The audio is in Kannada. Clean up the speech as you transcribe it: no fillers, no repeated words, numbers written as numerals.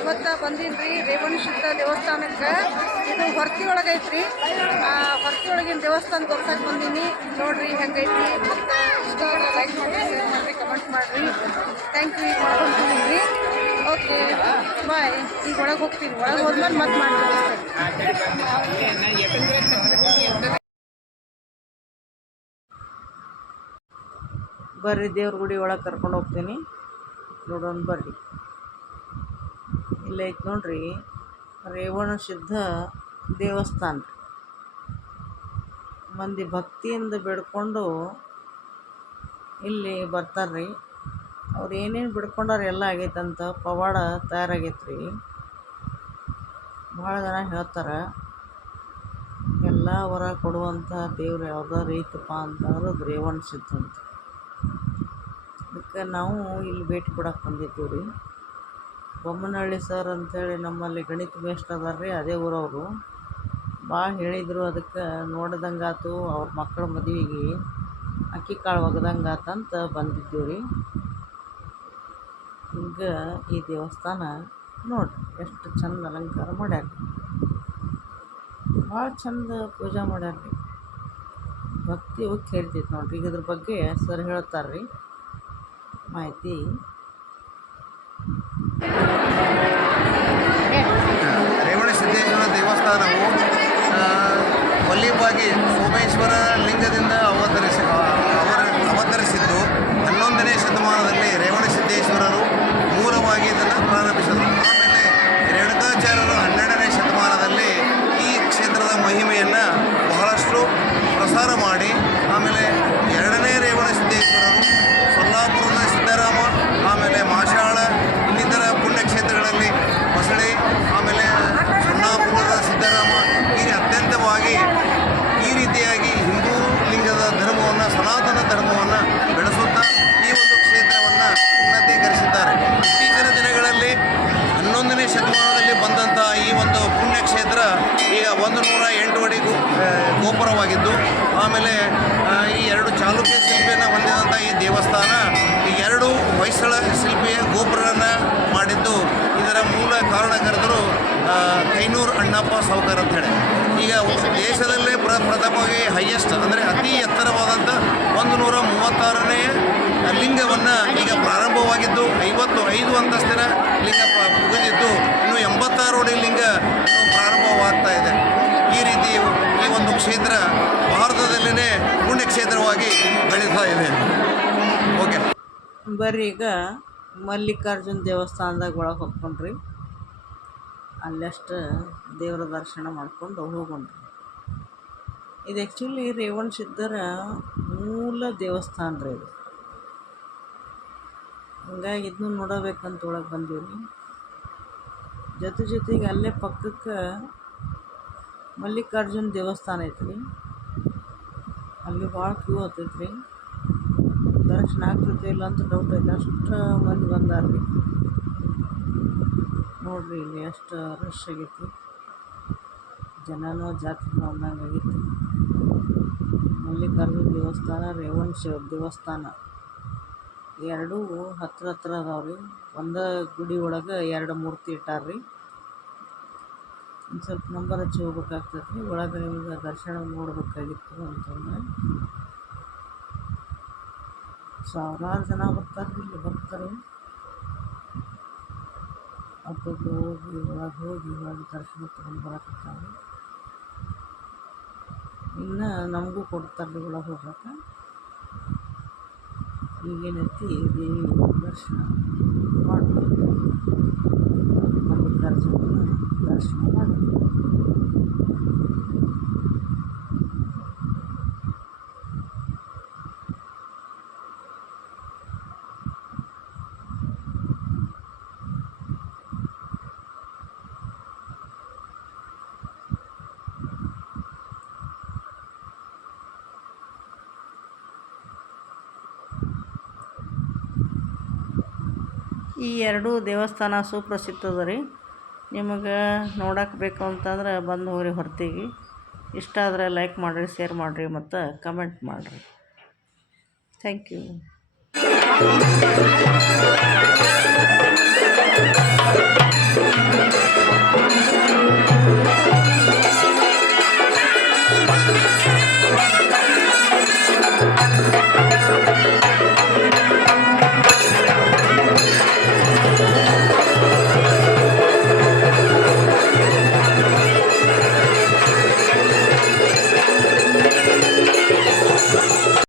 ಇವತ್ತು ಬಂದೀನಿ ರೀ ರೇವಣಸಿದ್ಧ ದೇವಸ್ಥಾನಕ್ಕೆ. ಇದು ಹೊರ್ತಿ ಒಳಗೆ ಐತ್ರಿ. ಹೊರ್ತಿ ಒಳಗಿನ ದೇವಸ್ಥಾನ ತೋರ್ಸಕ್ಕೆ ಬಂದೀನಿ. ನೋಡ್ರಿ ಹೆಂಗೈತಿ. ಮತ್ತು ಇಷ್ಟ ಲೈಕ್ ಮಾಡಿ, ಶೇರ್ ಮಾಡಿರಿ, ಕಮೆಂಟ್ ಮಾಡಿರಿ. Thank you. ಈಗ ಒಳಗೆ ಹೋಗ್ತೀನಿ. Okay bye. ಈಗ ಒಳಗೆ ಹೋಗ್ತೀನಿ. ಒಳಗೆ ಹೋದ್ಮೇಲೆ ಮತ್ತೆ ಮಾಡ್ತೀನಿ. ಬರ್ರಿ, ದೇವ್ರ ಗುಡಿ ಒಳಗೆ ಕರ್ಕೊಂಡು ಹೋಗ್ತೀನಿ. ನೋಡೋಣ ಬರ್ರಿ. ಇಲ್ಲೈತೆ ನೋಡ್ರಿ ರೇವಣಸಿದ್ಧ ದೇವಸ್ಥಾನ. ಮಂದಿ ಭಕ್ತಿಯಿಂದ ಬೇಡ್ಕೊಂಡು ಇಲ್ಲಿ ಬರ್ತಾರ್ರಿ. ಅವ್ರು ಏನೇನು ಬಿಡ್ಕೊಂಡಾರ ಎಲ್ಲ ಆಗೈತಂತ. ಪವಾಡ ತಯಾರಾಗೈತ್ರಿ. ಭಾಳ ಜನ ಹೇಳ್ತಾರೆ ಎಲ್ಲ ವರ ಕೊಡುವಂಥ ದೇವ್ರು ಯಾವ್ದಾರು ಐತಪ್ಪ ಅಂತಂದ್ರೆ ಅದು ರೇವಣಸಿದ್ಧ ಅಂತ. ಅದಕ್ಕೆ ನಾವು ಇಲ್ಲಿ ಭೇಟಿ ಕೊಡಕ್ಕೆ ಬಂದಿದ್ದೀವಿ ರೀ. ಬೊಮ್ಮನಹಳ್ಳಿ ಸರ್ ಅಂಥೇಳಿ ನಮ್ಮಲ್ಲಿ ಗಣಿತ ಮೇಷ್ಟ್ರು ಅದಾರ ರೀ, ಅದೇ ಊರವರು. ಭಾಳ ಹೇಳಿದರು. ಅದಕ್ಕೆ ನೋಡ್ದಂಗಾತು. ಅವ್ರ ಮಕ್ಕಳ ಮದುವೆಗೆ ಅಕ್ಕಿ ಕಾಳು ಒಗ್ದಂಗಾತಂತ ಬಂದಿದ್ದೀವಿ ರೀ. ಹಿಂಗೆ ಈ ದೇವಸ್ಥಾನ ನೋಡಿರಿ ಎಷ್ಟು ಚಂದ ಅಲಂಕಾರ ಮಾಡ್ಯಾರ. ಭಾಳ ಚಂದ ಪೂಜೆ ಮಾಡ್ಯಾರ ರೀ. ಭಕ್ತಿ ಉಕ್ಕಿ ಹೇಳ್ತೈತೆ ನೋಡ್ರಿ. ಈಗ ಇದ್ರ ಬಗ್ಗೆ ಸರ್ ಹೇಳ್ತಾರೆ ರೀ ಮಾಹಿತಿ. ರೇವಣಸಿದ್ದೇಶ್ವರ ದೇವಸ್ಥಾನವು ವಲ್ಲಿಭಾಗಿ ಸೋಮೇಶ್ವರ ಲಿಂಗದಿಂದ ಅವತರಿಸಿದ್ದು 11ನೇ ಶತಮಾನದಲ್ಲಿ ರೇವಣಸಿದ್ದೇಶ್ವರರು ಮೂಲವಾಗಿ ಇದನ್ನು ಪ್ರಾರಂಭಿಸಿದರು. ಆಮೇಲೆ ರೇಣುಕಾಚಾರ್ಯರು 12ನೇ ಶತಮಾನದಲ್ಲಿ ಈ ಕ್ಷೇತ್ರದ ಮಹಿಮೆಯನ್ನು ಬಹಳಷ್ಟು ಪ್ರಸಾರ ಮಾಡಿ ಆಮೇಲೆ 2ನೇ ರೇವಣಸಿದ್ದೇಶ್ವರರು ಸೊಲ್ಲಾಪುರದ ಸಿದ್ದರಾಮ, ಆಮೇಲೆ ಮಾಷಾಳ, ಇನ್ನಿತರ ಪುಣ್ಯಕ್ಷೇತ್ರಗಳಲ್ಲಿ ಹೊಸಳಿ, ಆಮೇಲೆ ಸೊಲ್ಲಾಪುರದ ಸಿದ್ದರಾಮ ಹೀಗೆ ಅತ್ಯಂತವಾಗಿ ಈ ರೀತಿಯಾಗಿ ಹಿಂದೂ ಲಿಂಗದ ಧರ್ಮವನ್ನು, ಸನಾತನ ಧರ್ಮವನ್ನು ಬೆಳೆಸುತ್ತಾ ಈ ಒಂದು ಕ್ಷೇತ್ರವನ್ನು ಉನ್ನತೀಕರಿಸಿದ್ದಾರೆ. ಇತ್ತೀಚಿನ ದಿನಗಳಲ್ಲಿ 11ನೇ ಶತಮಾನದಲ್ಲಿ ಬಂದಂಥ ಈ ಒಂದು ಪುಣ್ಯಕ್ಷೇತ್ರ ಈಗ 108 ಅಡಿ ಗೋಪುರವಾಗಿದ್ದು, ಆಮೇಲೆ ಈ 2 ಚಾಲುಕ್ಯ ಶಿಲ್ಪಿಯನ್ನು ಹೊಂದಿದಂಥ ಈ ದೇವಸ್ಥಾನ ಈ 2 ಹೊಯ್ಸಳ ಶಿಲ್ಪಿಯ ಗೋಪುರವನ್ನು ಮಾಡಿದ್ದು. ಇದರ ಮೂಲ ಕಾರಣಕರ್ತರು ಕೈನೂರು ಅಣ್ಣಪ್ಪ ಸಾವುಕಾರ ಅಂತ ಹೇಳಿ. ಈಗ ದೇಶದಲ್ಲೇ ಪ್ರಥಮವಾಗಿ ಹೈಯೆಸ್ಟ್ ಅಂದರೆ ಅತಿ ಎತ್ತರವಾದಂಥ 136ನೇ ಲಿಂಗವನ್ನು ಈಗ ಪ್ರಾರಂಭವಾಗಿದ್ದು 55 ಅಂತಸ್ತಿನ ಲಿಂಗ ಮುಗಿದಿದ್ದು ಇನ್ನು 86 ಅಡಿ ಲಿಂಗ ಇನ್ನು ಪ್ರಾರಂಭವಾಗ್ತಾ ಇದೆ. ಈ ರೀತಿ ಈ ಒಂದು ಕ್ಷೇತ್ರ ಭಾರತದಲ್ಲಿನೇ ಪುಣ್ಯಕ್ಷೇತ್ರವಾಗಿ ಬೆಳೀತಾ ಇದೆ. ಓಕೆ ಬರ್ರಿ, ಈಗ ಮಲ್ಲಿಕಾರ್ಜುನ ದೇವಸ್ಥಾನದಾಗ ಒಳಗೆ ಹೋಗ್ಕೊಂಡ್ರಿ. ಅಲ್ಲಷ್ಟು ದೇವರ ದರ್ಶನ ಮಾಡ್ಕೊಂಡು ಹೋಗೋಣ್ರಿ. ಇದು ಆ್ಯಕ್ಚುಲಿ ರೇವಣಸಿದ್ಧರ ಮೂಲ ದೇವಸ್ಥಾನ ರೀ ಇದು. ಹಂಗಾಗಿ ಇದನ್ನು ನೋಡಬೇಕಂತ ಒಳಗೆ ಬಂದೀವಿ. ಜೊತೆಗೆ ಅಲ್ಲೇ ಪಕ್ಕಕ್ಕೆ ಮಲ್ಲಿಕಾರ್ಜುನ ದೇವಸ್ಥಾನ ಐತ್ರಿ. ಅಲ್ಲಿ ಭಾಳ ಕ್ಯೂ ಆಗ್ತೈತ್ರಿ. ದರ್ಶನ ಆಗ್ತೈತೆ ಇಲ್ಲ ಅಂತ ಡೌಟ್ ಐತೆ. ಅಷ್ಟು ಮಂದಿ ಬಂದಾರ್ರಿ. ನೋಡ್ರಿ ಇಲ್ಲಿ ಎಷ್ಟು ರಶ್ ಆಗೈತಿ. ಜನನೂ ಜಾತ್ರೆನೂ ಅಂದಂಗೆ ಆಗೈತಿ. ಮಲ್ಲಿಕಾರ್ಜುನ ದೇವಸ್ಥಾನ, ರೇವಣಸಿದ್ಧ ದೇವಸ್ಥಾನ ಎರಡೂ ಹತ್ರ ಅದಾವ್ರಿ. ಒಂದು ಗುಡಿ ಒಳಗೆ 2 ಮೂರ್ತಿ ಇಟ್ಟಾರ್ರಿ. ಒಂದು ಸ್ವಲ್ಪ ನಂಬರ್ ಹಚ್ಚಿ ಹೋಗ್ಬೇಕಾಗ್ತೈತಿ ರೀ. ಒಳಗೆ ನಿಮ್ಗೆ ದರ್ಶನ ನೋಡ್ಬೇಕಾಗಿತ್ತು ಅಂತಂದರೆ ಸಾವಿರಾರು ಜನ ಬರ್ತಾರೆ ಇಲ್ಲಿ ಭಕ್ತರು. ಹಬ್ಬಕ್ಕೆ ಹೋಗಿ ಒಳಗೆ ದರ್ಶನ ತೊಗೊಂಡು ಬರಕತ್ತಾರೆ. ಇನ್ನು ನಮಗೂ ಕೊಡ್ತಾರೆ ಒಳಗೆ ಹೋಗಕ್ಕೆ. ಈಗೇನೈತಿ ದೇವಿ ದರ್ಶನ ಮಾಡ್ಬೋದು. ಮಲ್ಲಿಕಾರ್ಜುನ ದರ್ಶನ ಮಾಡ್ಬೋದು. ಈ 2 ದೇವಸ್ಥಾನ ಸುಪ್ರಸಿದ್ಧದ ರೀ. ನಿಮಗೆ ನೋಡಕ್ಕೆ ಬೇಕು ಅಂತಂದ್ರೆ ಬಂದು ಹೋಗ್ರಿ ಹೊರ್ತಿಗೆ. ಇಷ್ಟ ಆದರೆ ಲೈಕ್ ಮಾಡಿರಿ, ಶೇರ್ ಮಾಡಿರಿ ಮತ್ತು ಕಮೆಂಟ್ ಮಾಡಿರಿ. Thank you.